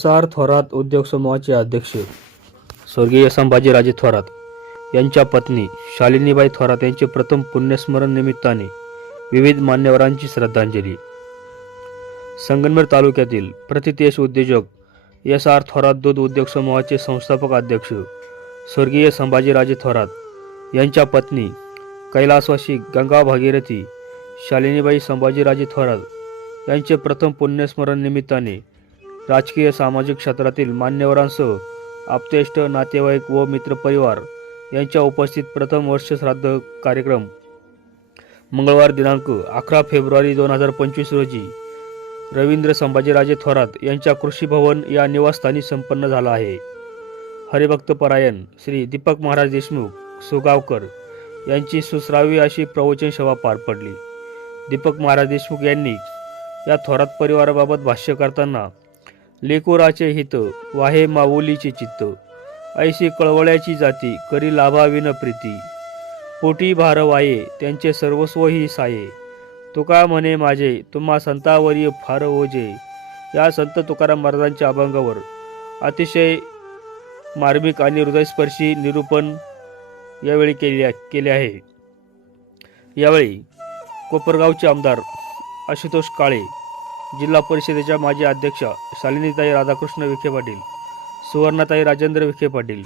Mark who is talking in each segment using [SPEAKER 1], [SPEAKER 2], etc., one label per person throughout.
[SPEAKER 1] S R Thorat उद्योग समूहाचे अध्यक्ष स्वर्गीय संभाजीराजे थोरात यांच्या पत्नी शालिनीबाई थोरात यांचे प्रथम पुण्यस्मरण निमित्ताने विविध मान्यवरांची श्रद्धांजली. संगमनेर तालुक्यातील प्रतितेश उद्योजक एस आर थोरात दूध उद्योग समूहाचे संस्थापक अध्यक्ष स्वर्गीय संभाजीराजे थोरात यांच्या पत्नी कैलासवासी गंगा भागीरथी शालिनीबाई संभाजीराजे थोरात यांचे प्रथम पुण्यस्मरण निमित्ताने राजकीय सामाजिक क्षेत्रातील मान्यवरांसह आप्तेष्ट नातेवाईक व मित्रपरिवार यांच्या उपस्थित प्रथम वर्ष श्राद्ध कार्यक्रम मंगळवार दिनांक अकरा फेब्रुवारी दोन हजार पंचवीस रोजी रवींद्र संभाजीराजे थोरात यांच्या कृषी भवन या निवासस्थानी संपन्न झाला आहे. हरिभक्तपरायण श्री दीपक महाराज देशमुख सुगावकर यांची सुश्रावी अशी प्रवचन सभा पार पडली. दीपक महाराज देशमुख यांनी या थोरात परिवाराबाबत भाष्य करताना लेकोराचे हित वाहे माऊलीचे चित्त. ऐशी कळवळ्याची जाती करी लाभाविन प्रीती. पोटी भार वाये त्यांचे सर्वस्व ही साये. तुका म्हणे माझे तुम्हा संतावरी फार ओजे या संत तुकाराम महाराजांच्या अभंगावर. अतिशय मार्मिक आणि हृदयस्पर्शी निरूपण यावेळी केले केले आहे. यावेळी कोपरगावचे आमदार आशुतोष काळे जिल्हा परिषदेच्या माजी अध्यक्षा शालिनीताई राधाकृष्ण विखे पाटील सुवर्णाताई राजेंद्र विखे पाटील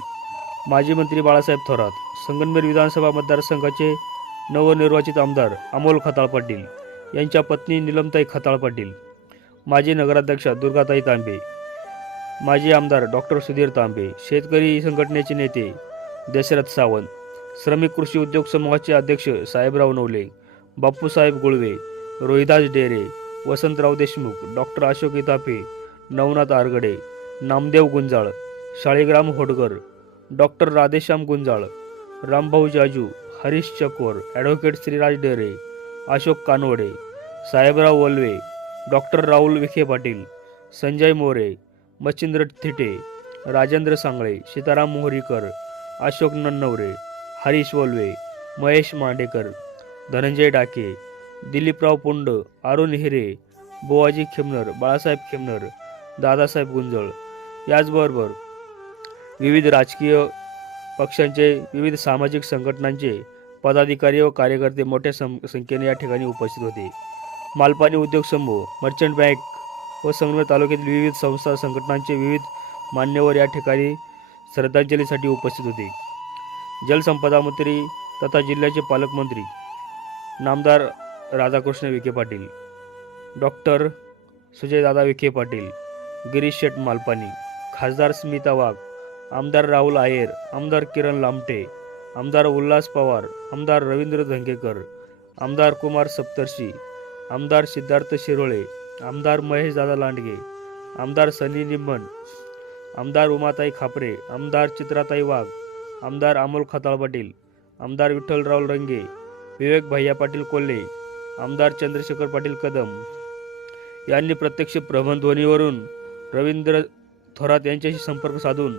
[SPEAKER 1] माजी मंत्री बाळासाहेब थोरात संगमनेर विधानसभा मतदारसंघाचे नवनिर्वाचित आमदार अमोल खताळ पाटील यांच्या पत्नी निलमताई खताळ पाटील माजी नगराध्यक्षा दुर्गाताई तांबे माजी आमदार डॉक्टर सुधीर तांबे शेतकरी संघटनेचे नेते दशरथ सावंत श्रमिक कृषी उद्योग समूहाचे अध्यक्ष Sahebrao Navale Bapusaheb Gulve Rohidas Dere Vasantrao Deshmukh doctor Ashok Itape Navnath Argade Namdev Gunjal Shaligram Hodkar doctor Radheshyam Gunjal Rambhau Jaju Harish Chakor advocate Shriraj Dere Ashok Kanawade Sahebrao Valve doctor Rahul Vikhe Patil Sanjay More Machhindra Thite Rajendra Sangle Sitaram Mohrikar Ashok Nannaware Harish Valve Mahesh Mandekar Dhananjay Dake Diliprao Pund Arun Hire Bowaji Khemnar Balasaheb Khemnar Dadasaheb Gunjal याचबरोबर विविध राजकीय पक्षांचे विविध सामाजिक संघटनांचे पदाधिकारी व कार्यकर्ते मोठ्या सं संख्येने या ठिकाणी उपस्थित होते. मालपाणी उद्योग समूह मर्चंट बँक व संगमेर तालुक्यातील विविध संस्था संघटनांचे विविध मान्यवर या ठिकाणी श्रद्धांजलीसाठी उपस्थित होते. जलसंपदा मंत्री तथा जिल्ह्याचे पालकमंत्री नामदार राधाकृष्ण विखे पाटील. डॉक्टर सुजयदादा विखे पाटील गिरीश शेट मालपानी खासदार स्मिता वाघ आमदार राहुल आयर आमदार किरण लामटे आमदार उल्हास पवार आमदार रवींद्र धंगेकर आमदार कुमार सप्तर्षी आमदार सिद्धार्थ शिरोळे आमदार महेशदादा लांडगे आमदार सनी निम्मन आमदार उमाताई खापरे आमदार चित्राताई वाघ आमदार अमोल खताळ पाटील आमदार विठ्ठलराव रंगे विवेक भैया पाटील कोल्हे आमदार चंद्रशेखर पाटील कदम यांनी प्रत्यक्ष प्रबंधध्वनीवरून रवींद्र थोरात यांच्याशी संपर्क साधून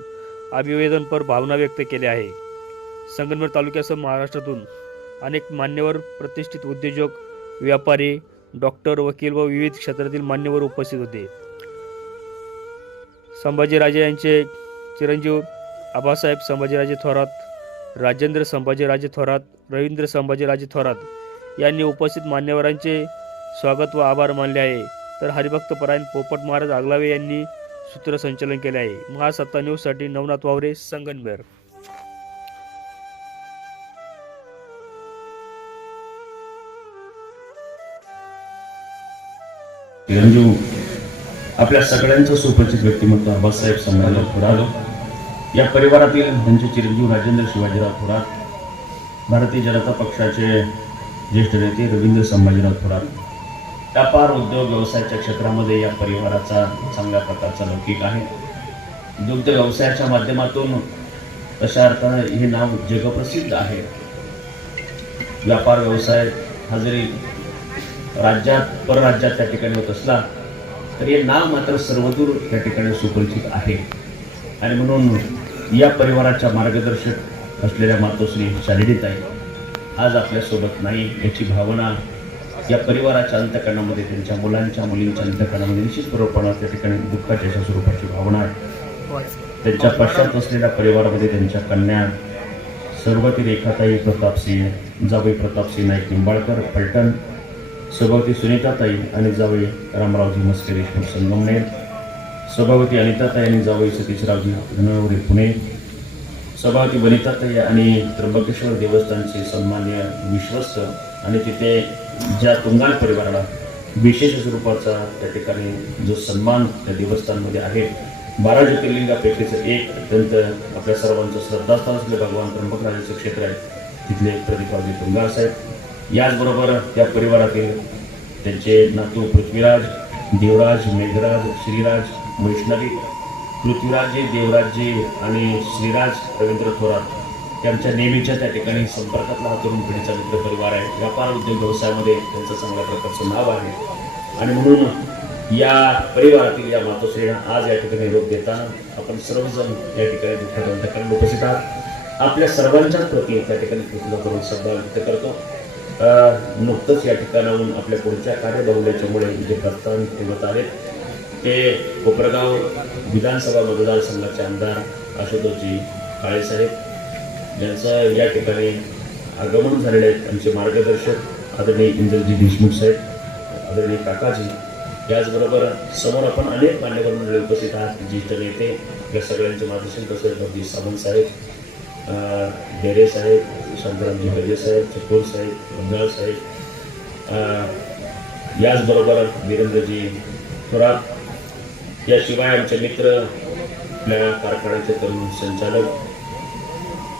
[SPEAKER 1] अभिवेदनपर भावना व्यक्त केल्या आहे. संगमनेर तालुक्यासह महाराष्ट्रातून अनेक मान्यवर प्रतिष्ठित उद्योजक व्यापारी डॉक्टर वकील व विविध क्षेत्रातील मान्यवर उपस्थित होते. संभाजीराजे यांचे चिरंजीव आबासाहेब संभाजीराजे थोरात राजेंद्र संभाजीराजे थोरात रवींद्र संभाजीराजे थोरात यांनी उपस्थित मान्यवरांचे स्वागत व आभार मानले आहे. तर हरिभक्त परायण पोपट महाराज आगलावे यांनी सूत्रसंचालन केले आहे. महासत्ता न्यूजसाठी नवनाथ वावरे संगनमेर.
[SPEAKER 2] चिरंजीव आपल्या सगळ्यांचं सुपरिचित व्यक्तिमत्व आबासाहेब संभाजीराव थोरात. या परिवारातील त्यांचे चिरंजीव राजेंद्र शिवाजीराव थोरात. भारतीय जनता पक्षाचे ज्येष्ठ नेते रवींद्र संभाजीराव थोरात. व्यापार उद्योग व्यवसायाच्या क्षेत्रामध्ये या परिवाराचा चांगल्या प्रकारचा लौकिक आहे. दुग्ध व्यवसायाच्या माध्यमातून तशा अर्थानं हे नाव जगप्रसिद्ध आहे. व्यापार व्यवसाय हा जरी राज्यात परराज्यात त्या ठिकाणी होत असला तर हे नाव मात्र सर्वदूर त्या ठिकाणी सुपरिचित आहे. आणि म्हणून या परिवाराच्या मार्गदर्शक असलेल्या मातोश्री शालिनीताई आज आपल्यासोबत नाही याची भावना या परिवाराच्या अंतकरणामध्ये त्यांच्या मुलांच्या मुलींच्या अंतकरणामध्ये निश्चितपूर्वपणे त्या ठिकाणी दुःखाच्या अशा स्वरूपाची भावना आहे त्यांच्या पश्चात असलेल्या परिवारामध्ये त्यांच्या कन्या सर्वती रेखाताई प्रतापसिंह जावई प्रतापसिंह नाईक निंबाळकर पलटण सभावती सुनीताताई आणि जावई रामरावजी मस्के संगमनेर सभावती अनिताताई आणि जावई सतीशरावजी धनवरे पुणे सभावती वनिताताई आणि त्र्यंबकेश्वर देवस्थानचे सन्मान्य विश्वस्त आणि तिथे ज्या तुंगाल परिवाराला विशेष स्वरूपाचा त्या ठिकाणी जो सन्मान त्या देवस्थानमध्ये आहे बारा ज्योतिर्लिंगापैकीचं एक अत्यंत आपल्या सर्वांचं श्रद्धास्थान असलेलं भगवान त्र्यंबकराजाचं क्षेत्र आहे तिथले प्रतिपादी तुंगार साहेब. याचबरोबर त्या परिवारातील त्यांचे नातू पृथ्वीराज देवराज मेघराज श्रीराज वैष्णवी पृथ्वीराजे देवराजजी आणि श्रीराज रवींद्र थोरात त्यांच्या नेहमीच्या त्या ठिकाणी संपर्कातला हा तरुण पिढीचा मित्र परिवार आहे. व्यापार उद्योग व्यवसायामध्ये त्यांचं चांगल्या प्रकारचं नाव आहे. आणि म्हणून या परिवारातील या मातोश्रींना आज या ठिकाणी निरोप देताना आपण सर्वजण या ठिकाणी दुःखात उपस्थित आहात. आपल्या सर्वांच्याच प्रती त्या ठिकाणी कृतज्ञ करून श्रद्धा व्यक्त करतो. नुकतंच या ठिकाणाहून आपल्या पुढच्या कार्यबहुल्याच्यामुळे जे प्रस्थान ठेवत आहेत ते कोपरगाव विधानसभा मतदारसंघाचे आमदार आशुतोषजी काळेसाहेब यांचं या ठिकाणी आगमन झालेले आहेत आमचे मार्गदर्शक आदरणीय इंद्रजी देशमुख साहेब आदरणीय काकाजी याचबरोबर समोर आपण अनेक मान्यवर मंडळी उपस्थित आहात. ज्येष्ठ नेते या सगळ्यांचे मार्गदर्शन तसेच भगदी सावंत साहेब डेरे साहेब शांतारामजी गजे साहेब चकोर साहेब बंजाळ साहेब याचबरोबर वीरेंद्रजी थोरात याशिवाय आमचे मित्र आपल्या कारखान्याचे तरुण संचालक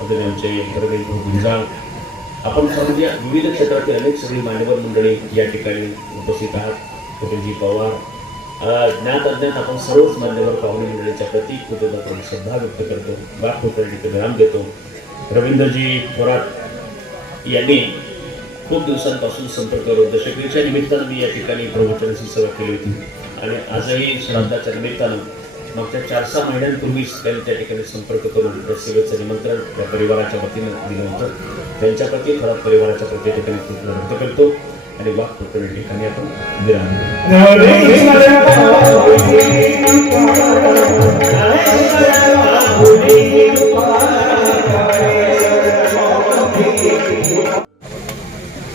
[SPEAKER 2] अजून आमचे भाऊ गुंजाळ आपण सर्व विविध क्षेत्रातील अनेक सगळी मान्यवर मंडळी या ठिकाणी उपस्थित आहात. कपिलजी पवार ज्ञात अज्ञात आपण सर्वच मान्यवर पाहुणे मंडळीच्या प्रती कृतज्ञता श्रद्धा व्यक्त करतो बाप ठिकाणी विराम देतो. रवींद्रजी थोरात यांनी खूप दिवसांपासून संपर्क करून दशकरीच्या निमित्तानं मी या ठिकाणी प्रवचनाची सेवा केली होती. आणि आजही श्राद्धाच्या निमित्तानं मागच्या चार सहा महिन्यांपूर्वीच त्यांनी त्या ठिकाणी संपर्क करून या सेवेचं निमंत्रण या परिवाराच्या वतीनं दिलं होतं. त्यांच्याप्रती खराब परिवाराच्या प्रती ठिकाणी कृतज्ञता व्यक्त करतो. आणि वाक करतो या ठिकाणी आपण विराम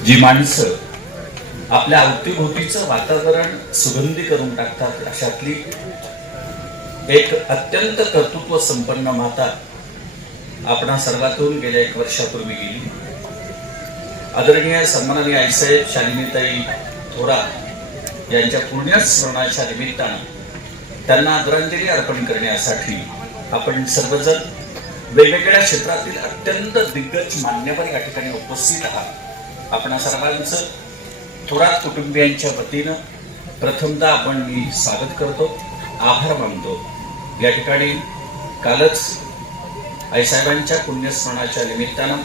[SPEAKER 3] जी माणसं आपल्या अवतीभोवतीचं वातावरण सुगंधी करून टाकतात. अशातली एक अत्यंत कर्तृत्व संपन्न माता आपणा सर्वातून गेल्या एक वर्षापूर्वी गेली. आदरणीय सन्माननीय आईसाहेब शालिनीताई थोरात यांच्या पुण्यस्मरणाच्या निमित्तानं त्यांना आदरांजली अर्पण करण्यासाठी आपण सर्वजण वेगवेगळ्या क्षेत्रातील अत्यंत दिग्गज मान्यवर या ठिकाणी उपस्थित आहात. आपणा सर्वांचं थोरात कुटुंबियांच्या वतीनं प्रथमदा आपण मी स्वागत करतो. आभार मानतो. या ठिकाणी कालच आईसाहेबांच्या पुण्यस्मरणाच्या निमित्तानं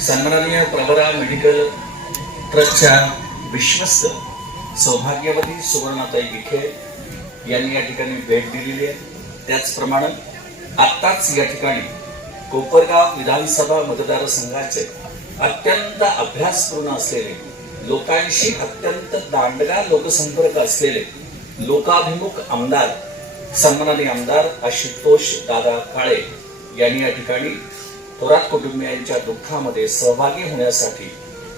[SPEAKER 3] सन्माननीय प्रवरा मेडिकल ट्रस्टच्या विश्वस्त सौभाग्यवती सुवर्णाताई विखे यांनी या ठिकाणी भेट दिलेली आहे. त्याचप्रमाणे आत्ताच या ठिकाणी कोपरगाव विधानसभा मतदारसंघाचे अत्यंत अभ्यासपूर्ण असलेले लोकांशी अत्यंत दांडगा लोकसंपर्क असलेले लोकाभिमुख आमदार सन्मानाने आमदार आशुतोष दादा काळे यांनी या ठिकाणी थोरात कुटुंबियांच्या दुःखामध्ये सहभागी होण्यासाठी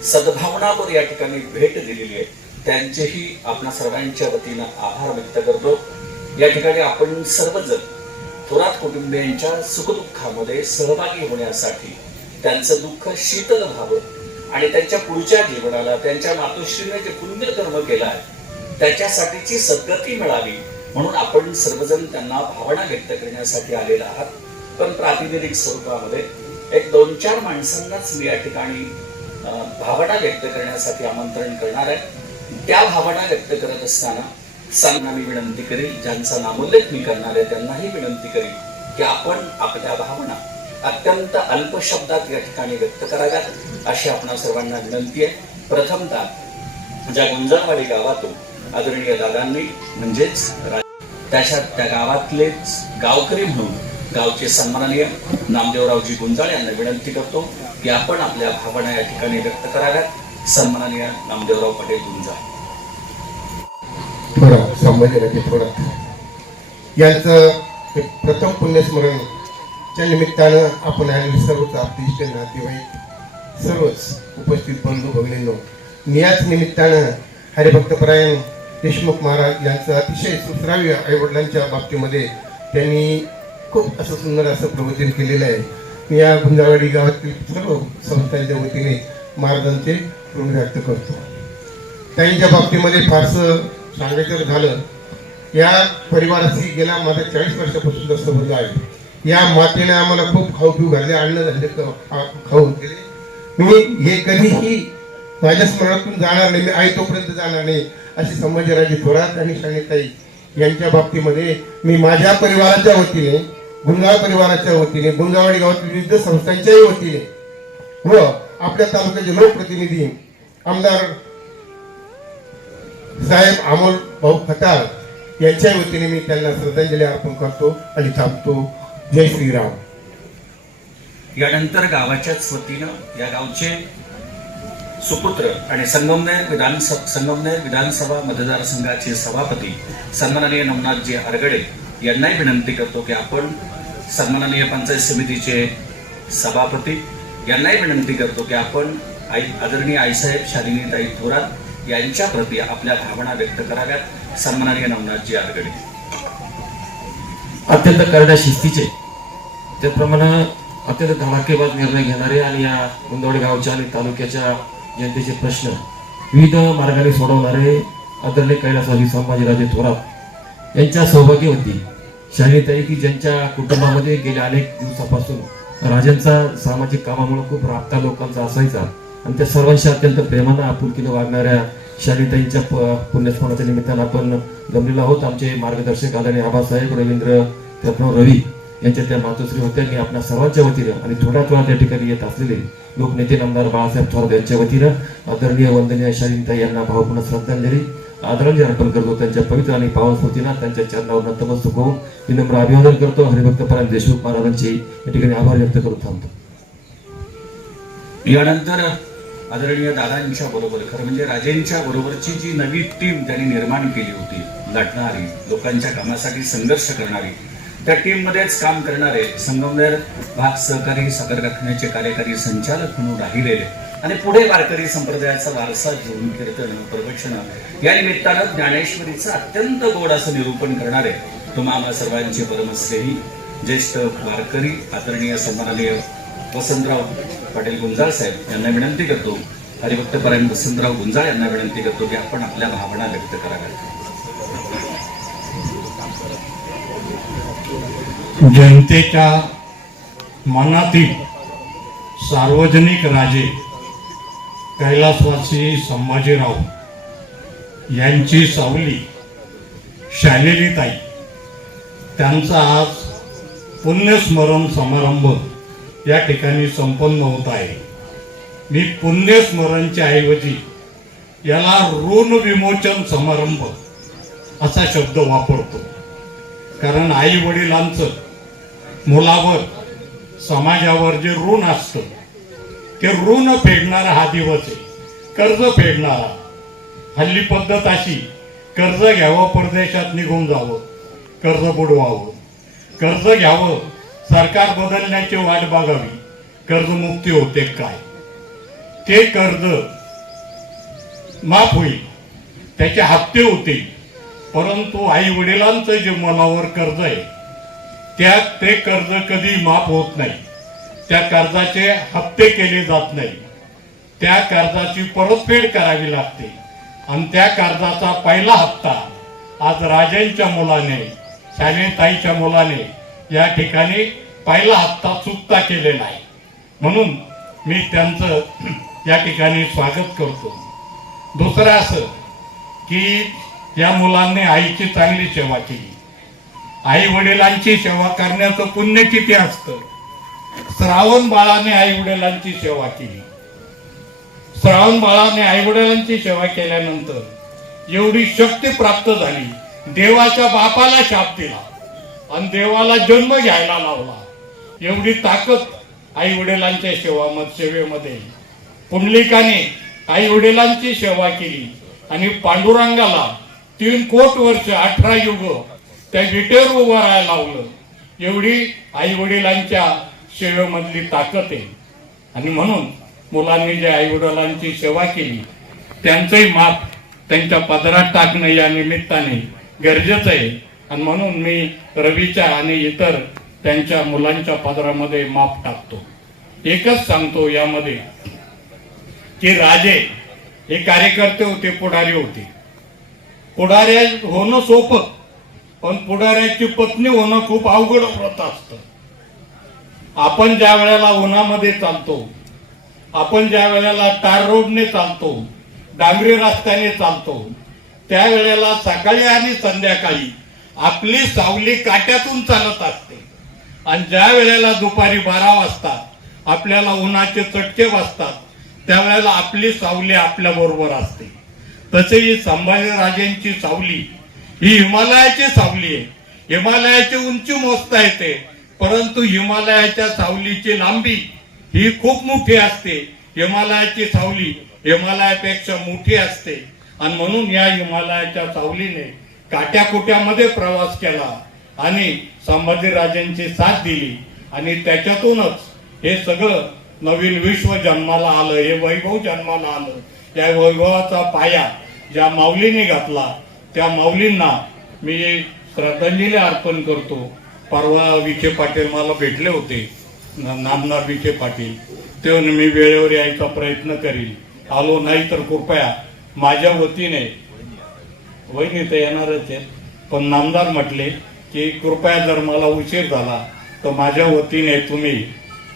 [SPEAKER 3] सद्भावनावर या ठिकाणी भेट दिलेली आहे. त्यांचेही आपणा सर्वांच्या वतीनं आभार व्यक्त करतो. या ठिकाणी आपण सर्वजण थोरात कुटुंबियांच्या सुखदुःखामध्ये सहभागी होण्यासाठी त्यांचं दुःख शीतल व्हावं आणि त्यांच्या पुढच्या जीवनाला त्यांच्या मातोश्रीने जे पुण्यकर्म केलं आहे त्याच्यासाठीची सद्गती मिळावी म्हणून आपण सर्वजण त्यांना भावना व्यक्त करण्यासाठी आलेला आहात. पण प्रातिनिधिक स्वरूपामध्ये एक दोन चार माणसांनाच मी या ठिकाणी भावना व्यक्त करण्यासाठी आमंत्रण करणार आहे. त्या भावना व्यक्त करत असताना सांगना मी विनंती करेल ज्यांचा नामोल्लेख मी करणार आहे त्यांनाही विनंती करेल की आपण आपल्या भावना अत्यंत अल्प शब्दात या ठिकाणी व्यक्त कराव्यात अशी आपणा सर्वांना विनंती आहे. प्रथमतः ज्या गुंजरवाडी गावातून आदरणीय दादांनी म्हणजेच त्याच्या त्या गावातलेच गावकरी म्हणून गावचे सन्माननीय नामदेवरावजी गुंजाळ यांना विनंती करतो की आपण आपल्या भावना या ठिकाणी व्यक्त कराव्यात. सन्माननीय नामदेवराव पटेल
[SPEAKER 4] गुंजाळ. संभाजीराजे थोरात. यांचं प्रथम प्रथम त्या निमित्तानं आपण आलेले सर्वच आपले नातेवाईक सर्वच उपस्थित बंधू भगिनींनो मी याच निमित्तानं हरिभक्तपरायण देशमुख महाराज यांचं अतिशय सुसरावी आईवडिलांच्या बाबतीमध्ये त्यांनी खूप असं सुंदर असं प्रवचन केलेलं आहे. मी या गुंजावाडी गावातील सर्व संस्थांच्या वतीने महाराजांचे ऋण व्यक्त करतो. त्यांच्या बाबतीमध्ये फारसं सांगायचं झालं या परिवाराशी गेला माझ्या चाळीस वर्षापासून संबंध आहे. या मातेने आम्हाला खूप खाऊ पिऊ घातले अन्न झाले खाऊ केले मी म्हणजे हे कधीही माझ्या स्मरणातून जाणार नाही मी आई तोपर्यंत जाणार नाही अशी संभाजीराजे थोरात आणि शाणेताई यांच्या बाबतीमध्ये मी माझ्या परिवाराच्या वतीने गुंजाळ परिवाराच्या वतीने गुंजावाडी गावातील विविध संस्थांच्याही वतीने व आपल्या तालुक्याचे लोकप्रतिनिधी आमदार साहेब अमोल भाऊ खताळ यांच्या वतीने मी त्यांना श्रद्धांजली अर्पण करतो आणि थांबतो. जय श्रीराम.
[SPEAKER 3] यानंतर गावाच्याच वतीनं या गावचे सुपुत्र आणि संगमनेर विधानसभा संगमनेर विधानसभा मतदारसंघाचे सभापती सन्माननीय नवनाथजी हरगडे यांनाही विनंती करतो की आपण सन्माननीय पंचायत समितीचे सभापती यांनाही विनंती करतो की आपण आई आदरणीय आईसाहेब शालिनीताई थोरात यांच्या प्रती आपल्या भावना व्यक्त कराव्यात. सन्माननीय नवनाथजी हरगडे.
[SPEAKER 5] अत्यंत करड्या शिस्तीचे. त्याचप्रमाणे अत्यंत धडाकेबाज निर्णय घेणारे आणि या गुंदवडे गावच्या आणि तालुक्याच्या जनतेचे प्रश्न विविध मार्गाने सोडवणारे आदरणीय कैलासवासी संभाजीराजे थोरात यांच्या सहभागी होती शालिनीताई की ज्यांच्या कुटुंबामध्ये गेल्या अनेक दिवसापासून राजांचा सामाजिक कामामुळे खूप राबता लोकांचा असायचा आणि त्या सर्वांशी अत्यंत प्रेमानं आपुलकीनं वागणाऱ्या शालिताईंच्या प- पुण्यस्मरणाच्या निमित्तानं आपण जमलेलो आहोत. आमचे मार्गदर्शक आदरणीय आबासाहेब रवींद्र रत्न रवी यांच्या त्या मातोश्री होत्या मी आपल्या सर्वांच्या वतीनं आणि थोड्याच वेळा त्या ठिकाणी येत असलेले लोकनेते आमदार बाळासाहेब थोरात यांच्या वतीनं आदरणीय वंदनीय शालिताई यांना भावपूर्ण श्रद्धांजली. आदरांजली अर्पण करतो त्यांच्या पवित्र आणि पावन स्मृतीनं त्यांच्या चरणावर नतमस्तक होऊन विनम्र अभिवादन करतो. हरिभक्त परायण देशमुख महाराजांचे या ठिकाणी आभार व्यक्त करून थांबतो.
[SPEAKER 3] यानंतर आदरणीय दादांच्या बरोबर खरं म्हणजे राजेंच्या बरोबरची जी नवी टीम त्यांनी निर्माण केली होती लढणारी लोकांच्या कामासाठी संघर्ष करणारी त्या टीम मध्येच काम करणारे संगमनेर भाग सहकारी साखर कारखान्याचे कार्यकारी संचालक म्हणून राहिलेले आणि पुढे वारकरी संप्रदायाचा वारसा घेऊन कीर्तन प्रवचन या निमित्तानं ज्ञानेश्वरीचं अत्यंत गोड असं निरूपण करणारे तुम्हाला सर्वांचे परमस्नेही ज्येष्ठ वारकरी आदरणीय सन्माननीय वसंतराव पाटील गुंजाळ साहेब यांना विनंती करतो हरिभक्तपरायण वसंतराव गुंजाळ यांना विनंती करतो की आपण आपल्या भावना व्यक्त कराव्यात.
[SPEAKER 6] जनतेच्या मनातील सार्वजनिक राजे कैलासवासी संभाजीराव यांची सावली शालिनीताई त्यांचा आज पुण्यस्मरण समारंभ या ठिकाणी संपन्न होत आहे. मी पुण्यस्मरणच्या ऐवजी याला ऋण विमोचन समारंभ असा शब्द वापरतो. कारण आई वडिलांचं मुलावर समाजावर जे ऋण असतं ते ऋण फेडणारा हा दिवस आहे. कर्ज फेडणारा. हल्ली पद्धत अशी कर्ज घ्यावं परदेशात निघून जावं कर्ज बुडवावं. कर्ज घ्यावं सरकार बदलण्याची वाट बघावी. कर्जमुक्ती होते काय? ते कर्ज माफ होईल. त्याचे हप्ते होतील परंतु आई वडिलांचं जे मनावर कर्ज आहे त्यात ते कर्ज कधी माफ होत नाही. त्या कर्जाचे हप्ते केले जात नाही. त्या कर्जाची परतफेड करावी लागते. आणि त्या कर्जाचा पहिला हप्ता आज राजेंच्या मुलाने शालेताईच्या मुलाने या ठिकाणी पहिला हप्ता चुकता केलेला आहे म्हणून मी त्यांचं या ठिकाणी स्वागत करतो. दुसरं असं की या मुलांनी आईची चांगली सेवा केली. आई वडिलांची सेवा करण्याचं पुण्य किती असतं? श्रावण बाळाने आई वडिलांची सेवा केली. श्रावण बाळाने आई वडिलांची सेवा केल्यानंतर एवढी शक्ती प्राप्त झाली. देवाच्या बापाला शाप दिला. आणि देवाला जन्म घ्यायला लावला. एवढी ताकद आई वडिलांच्या सेवा सेवेमध्ये. पुंडलिकाने आई वडिलांची सेवा केली. आणि पांडुरंगाला तीन कोट वर्ष अठरा युग त्या विटेवर उभं राहायला लावलं. एवढी आई वडिलांच्या सेवेमधली ताकद आहे. आणि म्हणून मुलांनी जे आई वडिलांची सेवा केली त्यांचंही माप त्यांच्या पदरात टाकणं या निमित्ताने गरजेचं आहे. आणि म्हणून मी रवीच्या आणि इतर त्यांच्या मुलांच्या पदरामध्ये माप टाकतो. एकच सांगतो यामध्ये की राजे हे कार्यकर्ते होते पुढारी होते. पुढाऱ्या होणं सोपं पण पुढाऱ्याची पत्नी होणं खूप अवघड व्रत असतं. आपण ज्या वेळेला उन्हामध्ये चालतो आपण ज्या वेळेला टार रोडने चालतो डांगरी रस्त्याने चालतो त्यावेळेला सकाळी आणि संध्याकाळी आपली सावली काट्यातून चालत असते. आणि ज्या वेळेला दुपारी बारा वाजता आपल्याला उन्हाचे चटके वाजतात त्यावेळेला आपली सावली आपल्या बरोबर असते. तसे ही संभाजीराजेंची सावली ही हिमालयाची सावली आहे. हिमालयाची उंची मोजता येते परंतु हिमालयाच्या सावलीची लांबी ही खूप मोठी असते. हिमालयाची सावली हिमालयापेक्षा मोठी असते. आणि म्हणून या हिमालयाच्या सावलीने काट्याकुट्यामध्ये प्रवास केला आणि संभाजीराजांची साथ दिली. आणि त्याच्यातूनच हे सगळं नवीन विश्व जन्माला आलं हे वैभव जन्माला आलं. त्या वैभवाचा पाया ज्या माऊलीने घातला त्या माऊलींना मी श्रद्धांजली अर्पण करतो. परवा विखे पाटील मला भेटले होते. न- नामदार विखे पाटील. तेव्हा मी वेळेवर यायचा प्रयत्न करील आलो नाही तर कृपया माझ्या वतीने वहिनी तर येणारच आहे पण नामदार म्हटले की कृपया जर मला उशीर झाला तर माझ्या वतीने तुम्ही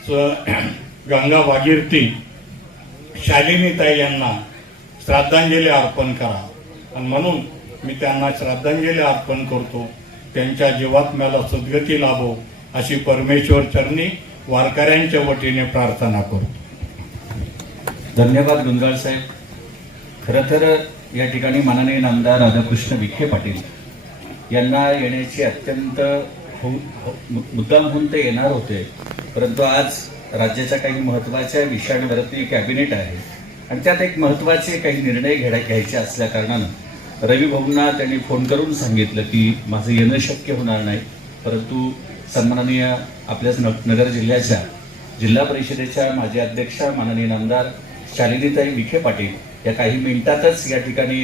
[SPEAKER 6] स- गंगा भागीरथी शालिनीताई यांना श्रद्धांजली अर्पण करा. आणि म्हणून मी त्यांना श्रद्धांजली अर्पण करतो. त्यांच्या जीवात्म्याला सद्गती लाभो अशी परमेश्वर चरणी वारकऱ्यांच्या वतीने प्रार्थना करतो.
[SPEAKER 3] धन्यवाद गुंजाळ साहेब. खरं तर या ठिकाणी माननीय नामदार राधाकृष्ण विखे पाटील यांना येण्याची अत्यंत हो मु- मुद्दाम होऊन ते येणार होते. परंतु आज राज्याच्या काही महत्त्वाच्या विषयांवरती कॅबिनेट आहे आणि त्यात एक महत्त्वाचे काही निर्णय घेण्या घ्यायचे असल्याकारणानं रविभाऊंना त्यांनी फोन करून सांगितलं की माझं येणं शक्य होणार नाही. परंतु सन्माननीय आपल्याच न- नगर जिल्ह्याच्या जिल्हा परिषदेच्या माजी अध्यक्षा माननीय नामदार शालिनीताई विखे पाटील या काही मिनिटातच या ठिकाणी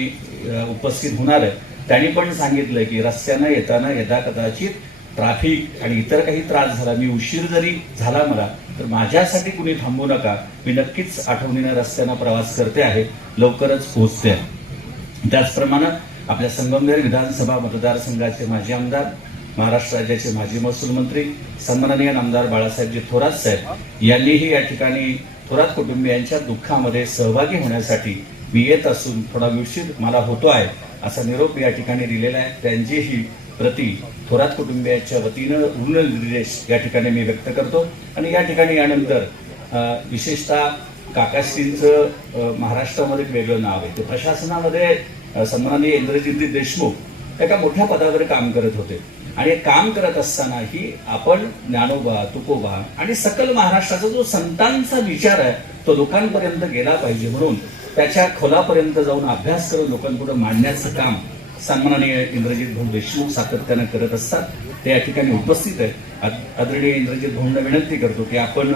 [SPEAKER 3] उपस्थित होणार आहे त्यांनी पण सांगितलं की रस्त्यानं येताना यदा कदाचित ट्रॅफिक आणि इतर काही त्रास झाला मी उशीर जरी झाला मला तर माझ्यासाठी कुणी थांबू नका. मी नक्कीच आठवणीनं रस्त्यानं प्रवास करते आहे लवकरच पोहोचते आहे. त्याचप्रमाणे आपल्या संगमनेर विधानसभा मतदारसंघाचे माजी आमदार महाराष्ट्र राज्याचे माजी महसूल मंत्री सन्माननीय आमदार बाळासाहेबजी थोरात साहेब यांनीही या ठिकाणी थोरात कुटुंबियांच्या दुःखामध्ये सहभागी होण्यासाठी मी येत असून थोडा उशीर मला होतो आहे असा निरोप या ठिकाणी दिलेला आहे. त्यांचीही प्रति थोरात कुटुंबियांच्या वतीनं ऋण निर्देश या ठिकाणी मी व्यक्त करतो. आणि या ठिकाणी यानंतर विशेषतः काकाश्रींचं महाराष्ट्रामध्ये एक वेगळं नाव आहे. ते प्रशासनामध्ये अ, सन्माननीय इंद्रजित देशमुख एका मोठ्या पदावर काम करत होते. आणि काम करत असतानाही आपण ज्ञानोबा तुकोबा आणि सकल महाराष्ट्राचा जो संतांचा विचार आहे तो लोकांपर्यंत गेला पाहिजे म्हणून त्याच्या खोलापर्यंत जाऊन अभ्यास करून लोकांपुढे मांडण्याचं काम सन्माननीय इंद्रजित भाऊ देशमुख सातत्यानं करत असतात. ते या ठिकाणी उपस्थित आहेत. आदरणीय इंद्रजित भाऊंना विनंती करतो की आपण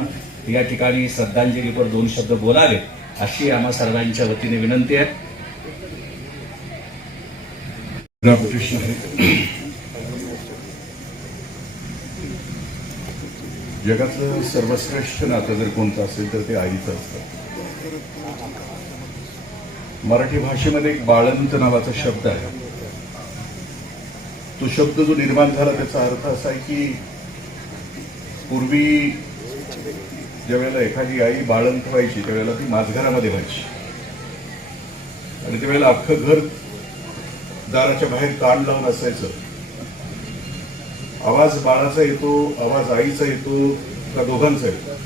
[SPEAKER 3] या ठिकाणी श्रद्धांजलीवर दोन शब्द बोलावे अशी आम्हा सर्वांच्या वतीने विनंती आहे.
[SPEAKER 7] जगाचं जगातलं सर्वश्रेष्ठ नातं जर कोणतं असेल तर ते आईचं असतं. मराठी भाषेमध्ये एक बाळंत नावाचा शब्द आहे. तो शब्द जो निर्माण झाला त्याचा अर्थ असा आहे की पूर्वी ज्यावेळेला एखादी आई बाळंत व्हायची त्यावेळेला ती माझघरामध्ये व्हायची. आणि त्यावेळेला अख्खं घर दाराच्या बाहेर कान लावून असायचं. आवाज बाळाचा येतो आवाज आईचा येतो का दोघांचा येतो.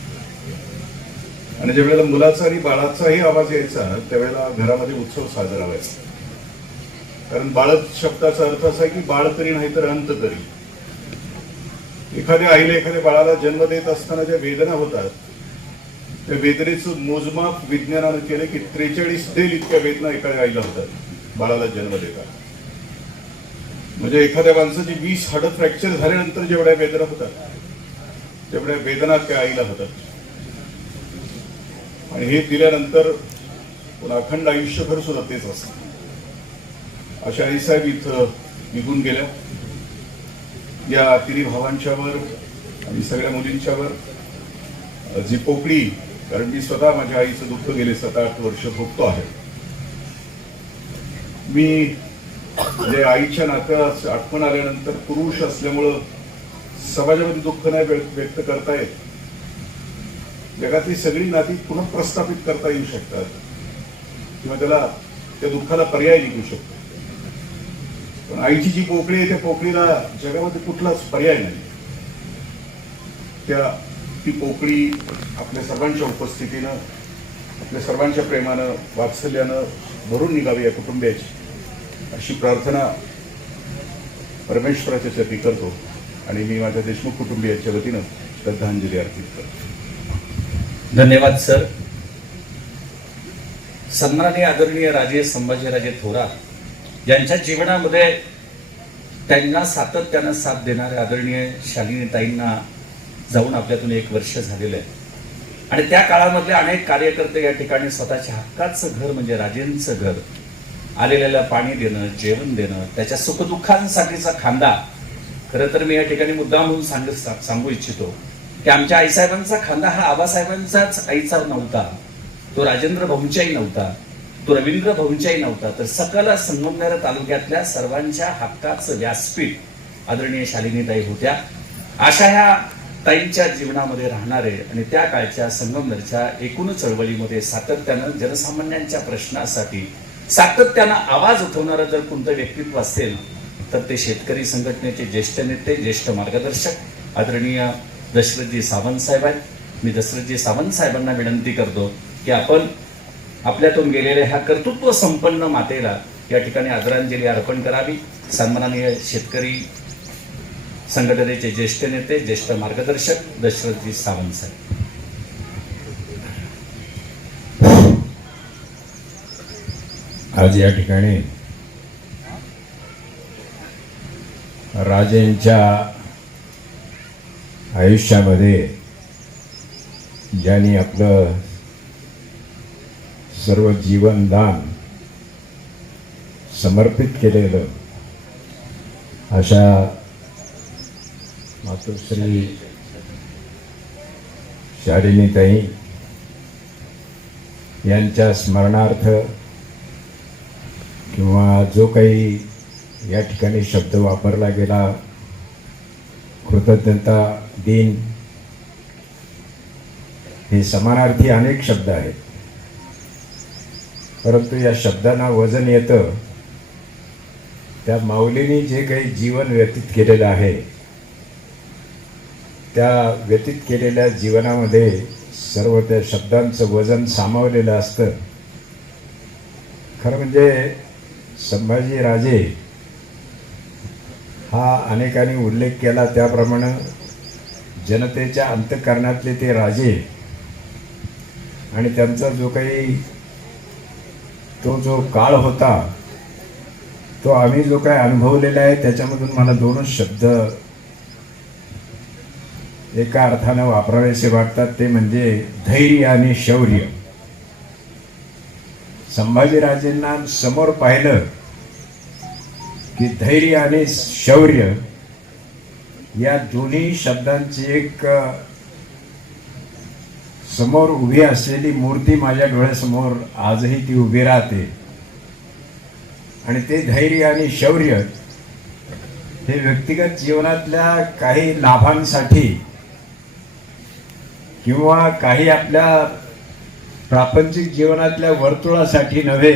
[SPEAKER 7] आणि ज्या वेळेला मुलाचा आणि बाळाचाही आवाज यायचा त्यावेळेला घरामध्ये उत्सव साजरा व्हायचा. कारण बाळ शब्दाचा अर्थ असा आहे की बाळ तरी नाही तर अंत तरी. एखाद्या आईला एखाद्या बाळाला जन्म देत असताना ज्या वेदना होतात त्या वेदनेचं मोजमाप विज्ञानानं केलं की त्रेचाळीस डेल इतक्या वेदना एखाद्या आईला होतात बाळाला जन्म देतात. म्हणजे एखाद्या माणसाची वीस हाडं फ्रॅक्चर झाल्यानंतर जेवढ्या वेदना होतात तेवढ्या वेदना त्या आईला होतात. आणि हे दिल्यानंतर पुन्हा अखंड आयुष्यभर सुद्धा तेच असतं. अशा आईसाहेब इथं निघून गेल्या. या तिन्ही भावांच्यावर आणि सगळ्या मुलींच्यावर. जी पोकळी कारण मी स्वतः माझ्या आईचं दुःख गेले सात आठ वर्ष भोगतो आहे. मी म्हणजे आईच्या नात्यात आठवण आल्यानंतर पुरुष असल्यामुळं समाजामध्ये दुःख नाही व्यक्त करता येत. जगातली सगळी नाती पुन्हा प्रस्थापित करता येऊ शकतात. किंवा त्याला त्या दुःखाला पर्याय निघू शकतो. पण आईची जी पोकळी आहे त्या पोकळीला जगामध्ये कुठलाच पर्याय नाही. त्या ती पोकळी आपल्या सर्वांच्या उपस्थितीनं आपल्या सर्वांच्या प्रेमानं वात्सल्यानं भरून निघावी या कुटुंबियाची. अशी प्रार्थना परमेश्वराच्या चरणी करतो आणि मी माझ्या देशमुख कुटुंबियांच्या वतीनं श्रद्धांजली अर्पित करतो.
[SPEAKER 3] धन्यवाद सर. सन्माननीय आदरणीय राजे संभाजीराजे थोरात यांच्या जीवनामध्ये त्यांना सातत्यानं साथ देणाऱ्या आदरणीय शालिनीताईंना जाऊन आपल्यातून एक वर्ष झालेलं आहे. आणि त्या काळामधले अनेक कार्यकर्ते या ठिकाणी स्वतःच्या हक्काचं घर म्हणजे राजेंचं घर आलेल्याला पाणी देणं जेवण देणं त्याच्या सुखदुःखांसाठीचा खांदा. खरं तर मी या ठिकाणी मुद्दा म्हणून सांग सांगू इच्छितो की आमच्या आईसाहेबांचा खांदा हा आबासाहेबांचाच आईचा नव्हता. तो राजेंद्र भाऊंच्याही नव्हता. तो रवींद्र भाऊंच्याही नव्हता. तर सकल संगमनेर तालुक्यातल्या सर्वांच्या हक्काचं व्यासपीठ आदरणीय शालिनीताई होत्या. अशा ह्या ताईंच्या जीवनामध्ये राहणारे आणि त्या काळच्या संगमनेरच्या एकूण चळवळीमध्ये सातत्यानं जनसामान्यांच्या प्रश्नासाठी सातत्यानं आवाज उठवणारं जर कोणतं व्यक्तित्व असेल तर ते शेतकरी संघटनेचे ज्येष्ठ नेते ज्येष्ठ मार्गदर्शक आदरणीय दशरथजी सावंत साहेब आहेत. मी दशरथजी सावंत साहेबांना विनंती करतो की आपण आपल्यातून गेलेल्या ह्या कर्तृत्व संपन्न मातेला या ठिकाणी आदरांजली अर्पण करावी. सन्माननीय शेतकरी संघटनेचे ज्येष्ठ नेते ज्येष्ठ मार्गदर्शक दशरथजी सावंत साहेब.
[SPEAKER 8] आज या ठिकाणी राजेंच्या आयुष्यामध्ये ज्यांनी आपलं सर्व जीवनदान समर्पित केलेलं अशा मातोश्री शालिनीताई यांच्या स्मरणार्थ किंवा जो काही या ठिकाणी शब्द वापरला गेला कृतज्ञता दिन हे समानार्थी अनेक शब्द आहेत. परंतु या शब्दांना वजन येतं. त्या माऊलीने जे काही जीवन व्यतीत केलेलं आहे त्या व्यतीत केलेल्या जीवनामध्ये सर्व त्या शब्दांचं वजन सामावलेलं असतं. खरं म्हणजे संभाजी राजे हा अनेकांनी उल्लेख केला त्याप्रमाणे जनतेच्या अंतकरणातले ते राजे आणि त्यांचा जो काही तो जो काळ होता तो आम्ही जो काही अनुभवलेला आहे त्याच्यामधून मला दोनच शब्द एका अर्थानं वापरावेसे वाटतात. ते म्हणजे धैर्य आणि शौर्य. संभाजीराजेंना समोर पाहिलं की धैर्य आणि शौर्य या दोन्ही शब्दांची एक समोर उभी असलेली मूर्ती माझ्या डोळ्यासमोर आजही ती उभी राहते. आणि ते धैर्य आणि शौर्य हे व्यक्तिगत जीवनातल्या काही लाभांसाठी किंवा काही आपल्या प्रापंचिक जीवनातल्या वर्तुळासाठी नव्हे.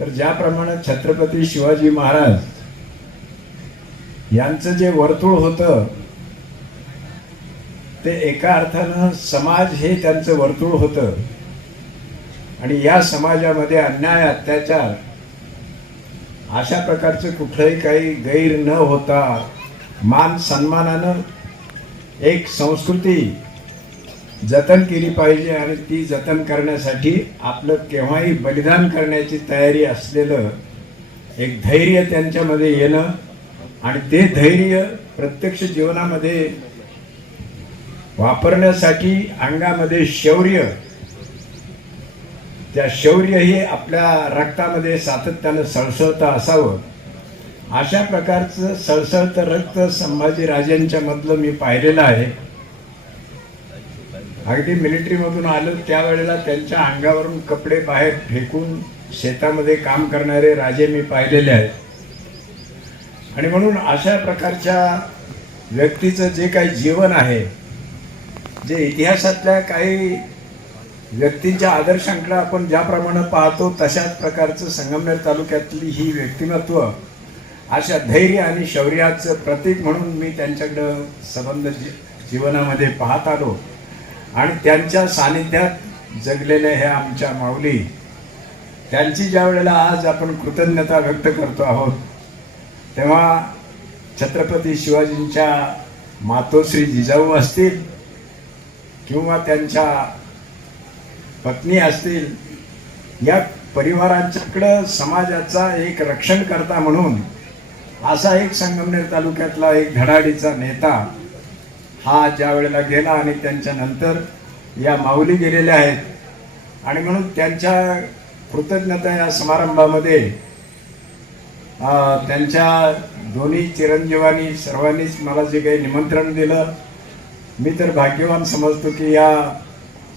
[SPEAKER 8] तर ज्याप्रमाणे छत्रपती शिवाजी महाराज यांचं जे वर्तुळ होतं ते एका अर्थानं समाज हे त्यांचं वर्तुळ होतं. आणि या समाजामध्ये अन्याय अत्याचार अशा प्रकारचं कुठलंही काही गैर न होता मान सन्मानानं एक संस्कृती जतन केली पाहिजे आणि ती जतन करण्यासाठी आपलं केव्हाही बलिदान करण्याची तयारी असलेलं एक धैर्य त्यांच्यामध्ये येणं आणि ते धैर्य प्रत्यक्ष जीवनामध्ये वापरण्यासाठी अंगामध्ये शौर्य त्या शौर्य हे आपल्या रक्तामध्ये सातत्यानं सळसळतं असावं. अशा प्रकारचं सळसळतं रक्त संभाजीराजांच्या मधलं मी पाहिलेलं आहे. अगदी मिलिटरीमधून आलं त्यावेळेला त्यांच्या अंगावरून कपडे बाहेर फेकून शेतामध्ये काम करणारे राजे मी पाहिलेले आहेत. आणि म्हणून अशा प्रकारच्या व्यक्तीचं जे काही जीवन आहे जे इतिहासातल्या काही व्यक्तींच्या आदर्शांकडे आपण ज्याप्रमाणे पाहतो तशाच प्रकारचं संगमनेर तालुक्यातली ही व्यक्तिमत्व अशा धैर्य आणि शौर्याचं प्रतीक म्हणून मी त्यांच्याकडं संबंध जी जीवनामध्ये पाहत आलो. आणि त्यांच्या सानिध्यात जगलेल्या ह्या आमच्या माऊली. त्यांची ज्या वेळेला आज आपण कृतज्ञता व्यक्त करतो आहोत तेव्हा छत्रपती शिवाजींच्या मातोश्री जिजाऊ असतील किंवा त्यांच्या पत्नी असतील या परिवारांच्याकडं समाजाचा एक रक्षण करता म्हणून असा एक संगमनेर तालुक्यातला एक धडाडीचा नेता हा ज्या वेळेला गेला आणि त्यांच्या नंतर या माऊली गेलेल्या आहेत. आणि म्हणून त्यांच्या कृतज्ञता या समारंभामध्ये त्यांच्या दोन्ही चिरंजीवांनी सर्वांनीच मला जे काही निमंत्रण दिलं मी तर भाग्यवान समजतो की या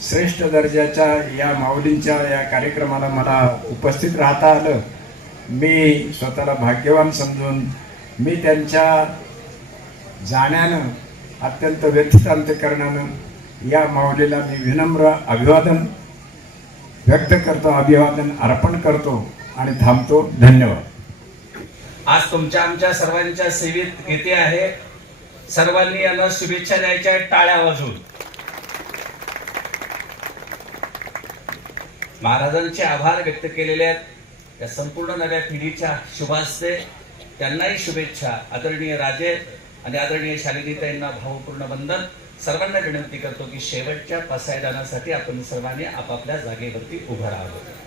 [SPEAKER 8] श्रेष्ठ दर्जाच्या या माऊलींच्या या कार्यक्रमाला मला उपस्थित राहता आलं. मी स्वतःला भाग्यवान समजून मी त्यांच्या जाण्यानं अत्यंत व्यथित अंतकरणानं या माऊलीला मी विनम्र अभिवादन व्यक्त करतो अभिवादन अर्पण करतो आणि थांबतो. धन्यवाद.
[SPEAKER 3] आज तुमच्या आमच्या सर्वांच्या सेवेत येते आहे. सर्वांनी यांना शुभेच्छा द्यायच्या टाळ्या वाजून. महाराजांचे आभार व्यक्त केलेले आहेत. या संपूर्ण नव्या पिढीच्या शुभास्ते त्यांनाही शुभेच्छा. आदरणीय राजे आणि आदरणीय शालिनीताईंना भावपूर्ण बंधन सर्वांना विनंती करतो की शेवटच्या पसायदानासाठी आपण सर्वांनी आपापल्या जागेवरती उभं राहावं.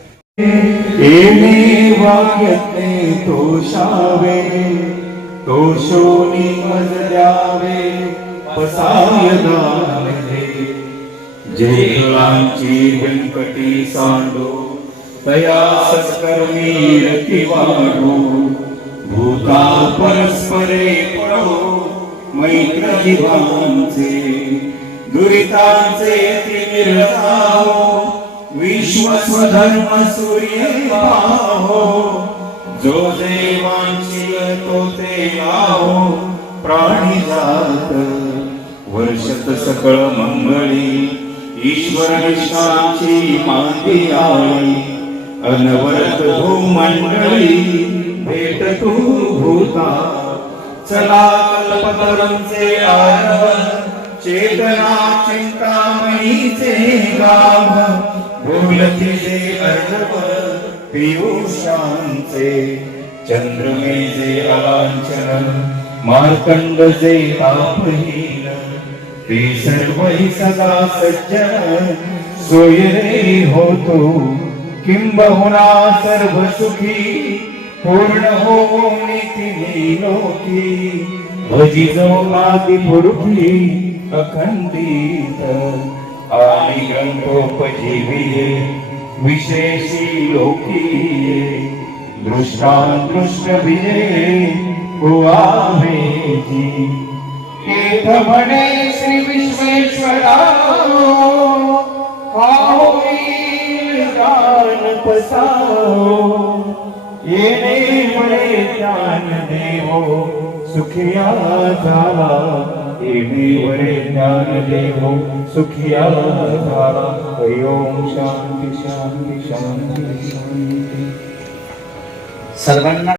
[SPEAKER 9] तोषावे तोषोनी मजल्यावे पसायदाने जयलांची व्यंकटी सांडो तया सत्कर्मी रती वाढो. भूता परस्परे पडो हो, मैत्र जीवांचे दुरितांचे त्रिमिरताहो विश्वस्वधर्म विश्व सूर्य पाहो जो देवांची तो ते लाहो प्राणी जात वर्षत सकळ मंगळी ईश्वर निष्ठांची माती आली अनवरत भूमंडळी भेट तू भूता. चला कल्पतरूंचे आरव चेतना चिंतामणीचे गाव. बोलतीचे अर्णव पियुषांचे. चंद्रमेजे अलांचन मार्कंड जे तापहीन ते सर्व सदा सज्जन सोयरे होतो. किंबहुना सर्व सुखी पूर्ण हो नीती लोकी भजिजो आदि पुरुषी अखंडित आणि ग्रंथोपजीवी विशेषी लोकी दृष्टांदृष्ट विजय हुआवेजी केथ म्हणे श्री विश्वेश्वरा होईल दान पसारो येणे ज्ञान देवो सुखिया झाला. येणे वरे ज्ञान देवो सुखिया झाला. ओम शांती शांती शांती शांती.
[SPEAKER 3] सर्वांना